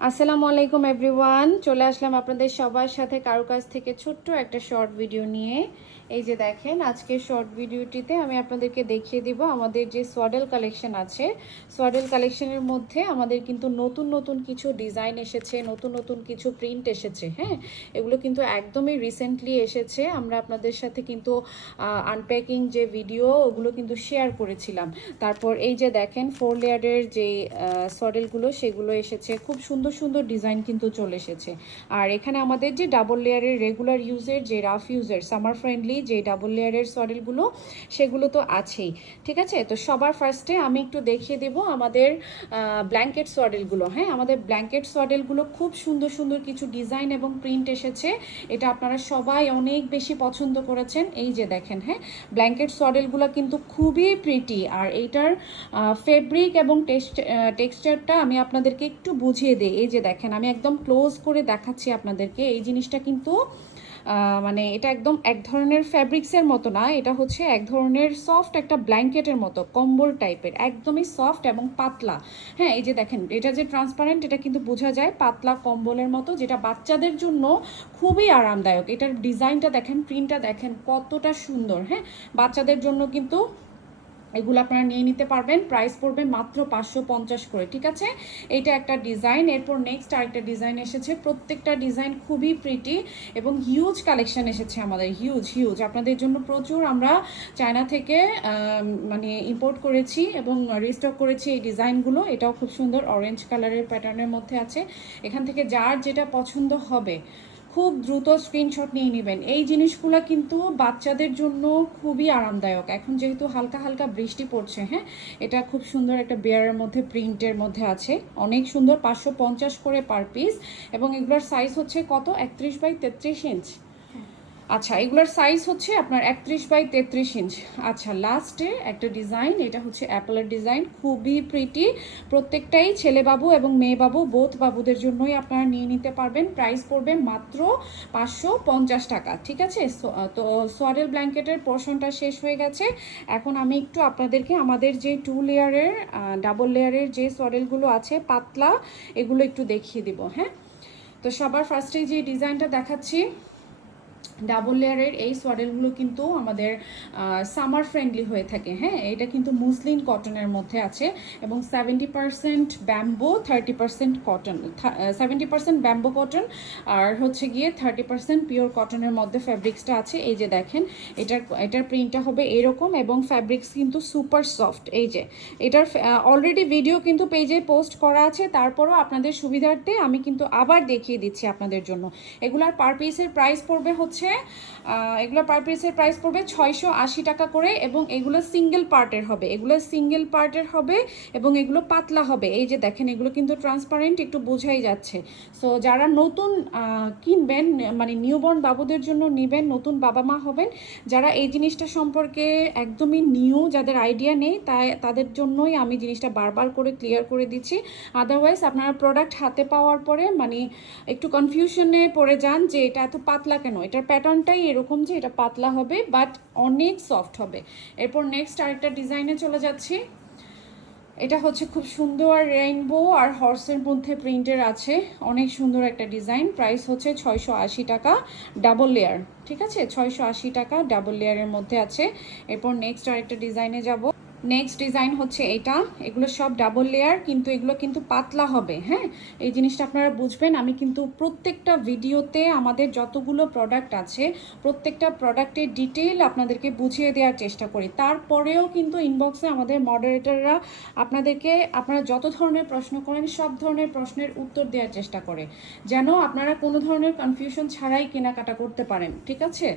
আসসালামু আলাইকুম এভরিওয়ান চলে আসলাম আপনাদের সবার সাথে কারও কাছ থেকে ছোট্ট একটা শর্ট ভিডিও নিয়ে। এই যে দেখেন, আজকের শর্ট ভিডিওটিতে আমি আপনাদেরকে দেখিয়ে দিব আমাদের যে সোয়াডেল কালেকশন আছে। সোয়াডেল কালেকশনের মধ্যে আমাদের কিন্তু নতুন নতুন কিছু ডিজাইন এসেছে, নতুন নতুন কিছু প্রিন্ট এসেছে হ্যাঁ? এগুলো কিন্তু একদমই রিসেন্টলি এসেছে। আমরা আপনাদের সাথে কিন্তু আনপ্যাকিং যে ভিডিও ওগুলো কিন্তু শেয়ার করেছিলাম। তারপর এই যে দেখেন ফোর লেয়ারের যে সডেলগুলো সেগুলো এসেছে। খুব সুন্দর সুন্দর সুন্দর ডিজাইন কিন্তু চলে এসেছে। আর এখানে আমাদের যে ডাবল লেয়ারের রেগুলার ইউজের যে রাফ ইউজের সামার ফ্রেন্ডলি যে ডাবল লেয়ারের সডেলগুলো সেগুলো তো আছেই। ঠিক আছে? তো সবার ফার্স্টে আমি একটু দেখিয়ে দেব আমাদের ব্ল্যাঙ্কেট সোয়াডেলগুলো হ্যাঁ আমাদের ব্ল্যাঙ্কেট সোয়াডেলগুলো খুব সুন্দর সুন্দর কিছু ডিজাইন এবং প্রিন্ট এসেছে। এটা আপনারা সবাই অনেক বেশি পছন্দ করেছেন। এই যে দেখেন হ্যাঁ ব্ল্যাঙ্কেট সোয়াডেলগুলো কিন্তু খুবই প্রিটি আর এইটার ফেব্রিক এবং টেক্সচারটা আমি আপনাদেরকে একটু বুঝিয়ে দিই। এই যে দেখেন, আমি একদম ক্লোজ করে দেখাচ্ছি আপনাদেরকে। এই জিনিসটা কিন্তু মানে এটা একদম এক ধরনের ফ্যাব্রিক্সের মতো না, এটা হচ্ছে এক ধরনের সফট একটা ব্ল্যাঙ্কেটের মতো, কম্বল টাইপের একদমই সফট এবং পাতলা। হ্যাঁ এই যে দেখেন, এটা যে ট্রান্সপারেন্ট এটা কিন্তু বোঝা যায় পাতলা কম্বলের মতো, যেটা বাচ্চাদের জন্য খুবই আরামদায়ক। এটার ডিজাইনটা দেখেন প্রিন্টটা দেখেন, কতটা সুন্দর। হ্যাঁ বাচ্চাদের জন্য কিন্তু এগুলো আপনারা নিয়ে নিতে পারবেন। প্রাইস পড়বে মাত্র পাঁচশো পঞ্চাশ করে, ঠিক আছে? এটা একটা ডিজাইন এরপর নেক্সট আরেকটা ডিজাইন এসেছে। প্রত্যেকটা ডিজাইন খুবই প্রিটি এবং হিউজ কালেকশন এসেছে আমাদের হিউজ হিউজ আপনাদের জন্য প্রচুর আমরা চায়না থেকে মানে ইম্পোর্ট করেছি এবং রিস্টক করেছি এই ডিজাইনগুলো এটাও খুব সুন্দর অরেঞ্জ কালারের প্যাটার্নের মধ্যে আছে। এখান থেকে যার যেটা পছন্দ হবে খুব দ্রুত স্ক্রিনশট নিয়ে নেবেন। এই জিনিসগুলো কিন্তু বাচ্চাদের জন্য খুবই আরামদায়ক। এখন যেহেতু হালকা হালকা বৃষ্টি পড়ছে হ্যাঁ এটা খুব সুন্দর একটা বেয়ারের মধ্যে প্রিন্টের মধ্যে আছে। অনেক সুন্দর, পাঁচশো পঞ্চাশ করে পার পিস এবং এগুলোর সাইজ হচ্ছে কত? একত্রিশ বাই তেত্রিশ ইঞ্চ আচ্ছা এগুলোর সাইজ হচ্ছে আপনার একত্রিশ বাই তেত্রিশ ইঞ্চ আচ্ছা লাস্টে একটা ডিজাইন এটা হচ্ছে অ্যাপেলের ডিজাইন খুবই প্রিটি প্রত্যেকটাই ছেলে বাবু এবং মেয়ে বাবু বোথ বাবুদের জন্যই আপনারা নিয়ে নিতে পারবেন। প্রাইস পড়বে মাত্র পাঁচশো পঞ্চাশ টাকা, ঠিক আছে? তো সোয়ারেল ব্ল্যাঙ্কেটের পোর্শনটা শেষ হয়ে গেছে। এখন আমি একটু আপনাদেরকে আমাদের যে টু লেয়ারের ডাবল লেয়ারের যে সোয়ারেলগুলো আছে, পাতলা, এগুলো একটু দেখিয়ে দিব হ্যাঁ? তো সবার ফার্স্টে যে ডিজাইনটা দেখাচ্ছি। ডাবল লেয়ারের এই সোয়াডেলগুলো কিন্তু আমাদের সামার ফ্রেন্ডলি হয়ে থাকে। হ্যাঁ এটা কিন্তু মুসলিন কটনের মধ্যে আছে এবং seventy percent bamboo thirty percent cotton seventy percent bamboo cotton আর হচ্ছে গিয়ে থার্টি পার্সেন্ট পিওর কটনের মধ্যে ফ্যাব্রিক্সটা আছে। এই যে দেখেন, এটার এটার প্রিন্টটা হবে এরকম এবং ফ্যাব্রিক্স কিন্তু সুপার সফট এই যে, এটার অলরেডি ভিডিও কিন্তু পেজে পোস্ট করা আছে। তারপরও আপনাদের সুবিধার্থে আমি কিন্তু আবার দেখিয়ে দিচ্ছি আপনাদের জন্য। এগুলার পার পিসের প্রাইস পড়বে হচ্ছে আহ, এগুলোর পার পিসের প্রাইস পড়বে ছয়শো আশি টাকা করে এবং এগুলো সিঙ্গেল পার্টের হবে। এগুলো সিঙ্গেল পার্টের হবে এবং এগুলো পাতলা হবে। এই যে দেখেন এগুলো কিন্তু ট্রান্সপারেন্ট একটু বোঝাই যাচ্ছে। সো যারা নতুন কিনবেন মানে নিউবর্ন বাবুদের জন্য নেবেন নতুন বাবা মা হবেন যারা এই জিনিসটা সম্পর্কে একদমই নিউ যাদের আইডিয়া নেই তাই তাদের জন্যই আমি জিনিসটা বারবার করে ক্লিয়ার করে দিচ্ছি। আদারওয়াইজ আপনারা প্রোডাক্ট হাতে পাওয়ার পরে মানে একটু কনফিউশনে পড়ে যান যে এটা এত পাতলা কেন? এটার প্যাটার্নটাই এরকম যে এটা পাতলা হবে বাট অনেক সফট হবে। এরপর নেক্সট আরেকটা ডিজাইনে চলে যাচ্ছি। এটা হচ্ছে খুব সুন্দর আর রেইনবো আর হর্সের মধ্যে প্রিন্টের আছে। অনেক সুন্দর একটা ডিজাইন প্রাইস হচ্ছে ছয়শো আশি টাকা ডাবল লেয়ার ঠিক আছে? ছয়শো আশি টাকা ডাবল লেয়ারের মধ্যে আছে। এরপর নেক্সট আরেকটা ডিজাইনে যাব। নেক্সট ডিজাইন হচ্ছে এটা। এগুলো সব ডাবল লেয়ার কিন্তু এগুলো কিন্তু পাতলা হবে হ্যাঁ? এই জিনিসটা আপনারা বুঝবেন। আমি কিন্তু প্রত্যেকটা ভিডিওতে আমাদের যতগুলো প্রোডাক্ট আছে, প্রত্যেকটা প্রোডাক্টের ডিটেল আপনাদেরকে বুঝিয়ে দেওয়ার চেষ্টা করি। তারপরেও কিন্তু ইনবক্সে আমাদের মডারেটররা আপনাদেরকে, আপনারা যত ধরনের প্রশ্ন করেন, সব ধরনের প্রশ্নের উত্তর দেওয়ার চেষ্টা করে, যেন আপনারা কোনো ধরনের কনফিউশন ছাড়াই কেনাকাটা করতে পারেন, ঠিক আছে?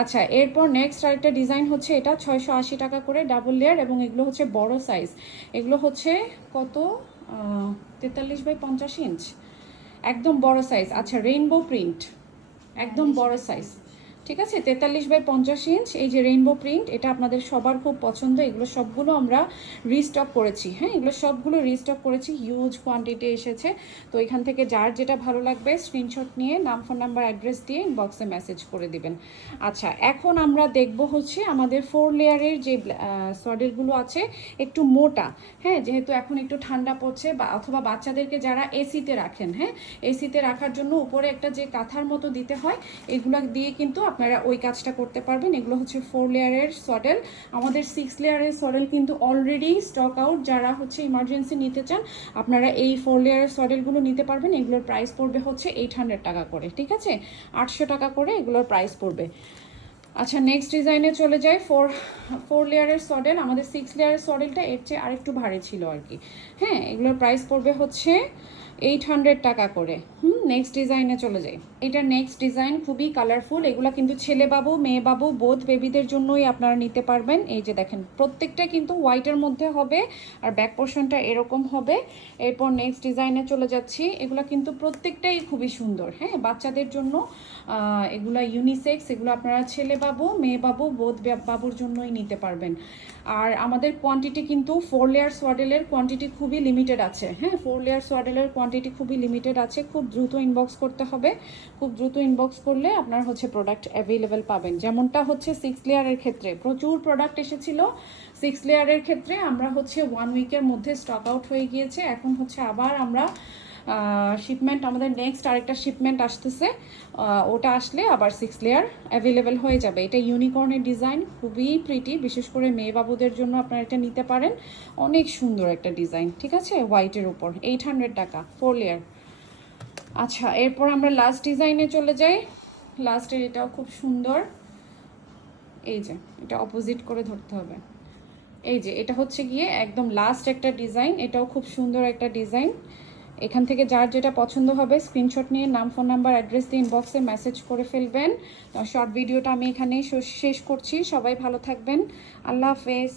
আচ্ছা এরপর নেক্সট আরেকটা ডিজাইন হচ্ছে এটা, ছয়শো আশি টাকা করে ডাবল লেয়ার এবং এগুলো হচ্ছে বড় সাইজ এগুলো হচ্ছে কত? তেতাল্লিশ বাই পঞ্চাশ ইঞ্চ একদম বড় সাইজ আচ্ছা রেইনবো প্রিন্ট একদম বড় সাইজ ঠিক আছে? তেতাল্লিশ বাই পঞ্চাশ ইঞ্চ এই যে রেইনবো প্রিন্ট এটা আপনাদের সবার খুব পছন্দ। এগুলো সবগুলো আমরা রিস্টক করেছি। হ্যাঁ এগুলো সবগুলো রিস্টক করেছি। হিউজ কোয়ান্টিটি এসেছে। তো এখান থেকে যার যেটা ভালো লাগবে স্ক্রিনশট নিয়ে, নাম ফোন নাম্বার অ্যাড্রেস দিয়ে ইনবক্সে মেসেজ করে দিবেন। আচ্ছা এখন আমরা দেখব হচ্ছে আমাদের ফোর লেয়ারের যে সডেলগুলো আছে, একটু মোটা। হ্যাঁ যেহেতু এখন একটু ঠান্ডা পড়ছে বা, অথবা বাচ্চাদেরকে যারা এসিতে রাখেন হ্যাঁ এসিতে রাখার জন্য উপরে একটা যে কাঁথার মতো দিতে হয়, এগুলো দিয়ে কিন্তু আপনারা ওই কাজটা করতে পারবেন। এগুলো হচ্ছে ফোর লেয়ারের সডেল আমাদের সিক্স লেয়ারের সডেল কিন্তু অলরেডি স্টক আউট যারা হচ্ছে ইমার্জেন্সি নিতে চান, আপনারা এই ফোর লেয়ারের সডেলগুলো নিতে পারবেন। এগুলোর প্রাইস পড়বে হচ্ছে এইট হান্ড্রেড টাকা করে, ঠিক আছে? আটশো টাকা করে এগুলোর প্রাইস পড়বে। আচ্ছা নেক্সট ডিজাইনে চলে যাই। ফোর ফোর লেয়ারের সডেল আমাদের সিক্স লেয়ারের সডেলটা এর চেয়ে আরেকটু ভারী ছিল আর কি। হ্যাঁ এগুলোর প্রাইস পড়বে হচ্ছে এইট হান্ড্রেড টাকা করে। হুম? নেক্সট ডিজাইনে চলে যাই। এটা নেক্সট ডিজাইন খুবই কালারফুল এগুলো কিন্তু ছেলে বাবু, মেয়ে বাবু বোধ বেবিদের জন্যই আপনারা নিতে পারবেন। এই যে দেখেন, প্রত্যেকটা কিন্তু হোয়াইটের মধ্যে হবে আর ব্যাক পোর্শনটা এরকম হবে। এরপর নেক্সট ডিজাইনে চলে যাচ্ছি। এগুলো কিন্তু প্রত্যেকটাই খুবই সুন্দর হ্যাঁ? বাচ্চাদের জন্য এগুলা ইউনিসেক্স এগুলো আপনারা ছেলে বাবু, মেয়ে বাবু বোধ বাবুর জন্যই নিতে পারবেন। আর আমাদের কোয়ান্টিটি কিন্তু ফোর লেয়ার সোয়াডেলের কোয়ান্টিটি খুবই লিমিটেড আছে হ্যাঁ? ফোর লেয়ার সোয়াডেলের কোয়ান্টিটি খুবই লিমিটেড আছে, খুব দ্রুত ইনবক্স করতে হবে। খুব দ্রুত ইনবক্স করলে আপনার হচ্ছে প্রোডাক্ট অ্যাভেলেবেল পাবেন। যেমনটা হচ্ছে সিক্স লেয়ারের ক্ষেত্রে। প্রচুর প্রোডাক্ট এসেছিল। সিক্স লেয়ারের ক্ষেত্রে আমরা হচ্ছে ওয়ান উইকের মধ্যে স্টক আউট হয়ে গিয়েছে। এখন হচ্ছে আবার আমরা শিপমেন্ট আমাদের নেক্সট আরেকটা শিপমেন্ট আসতেছে। ওটা আসলে আবার সিক্স লেয়ার অ্যাভেলেবেল হয়ে যাবে। এটা ইউনিকর্নের ডিজাইন খুবই প্রিটি বিশেষ করে মেয়ে বাবুদের জন্য আপনারা এটা নিতে পারেন। অনেক সুন্দর একটা ডিজাইন ঠিক আছে? হোয়াইটের উপর। এইট হান্ড্রেড টাকা। ফোর লেয়ার আচ্ছা এরপর আমরা লাস্ট ডিজাইনে চলে যাই। লাস্টের এটাও খুব সুন্দর। এই যে, এটা অপোজিট করে ধরতে হবে। এই যে, এটা হচ্ছে গিয়ে একদম লাস্ট একটা ডিজাইন এটাও খুব সুন্দর একটা ডিজাইন এখান থেকে যার যেটা পছন্দ হবে স্ক্রিনশট নিয়ে নাম ফোন নাম্বার অ্যাড্রেস দিয়ে ইনবক্সে মেসেজ করে ফেলবেন। শর্ট ভিডিওটা আমি এখানেই শেষ করছি। সবাই ভালো থাকবেন। আল্লাহ হাফেজ।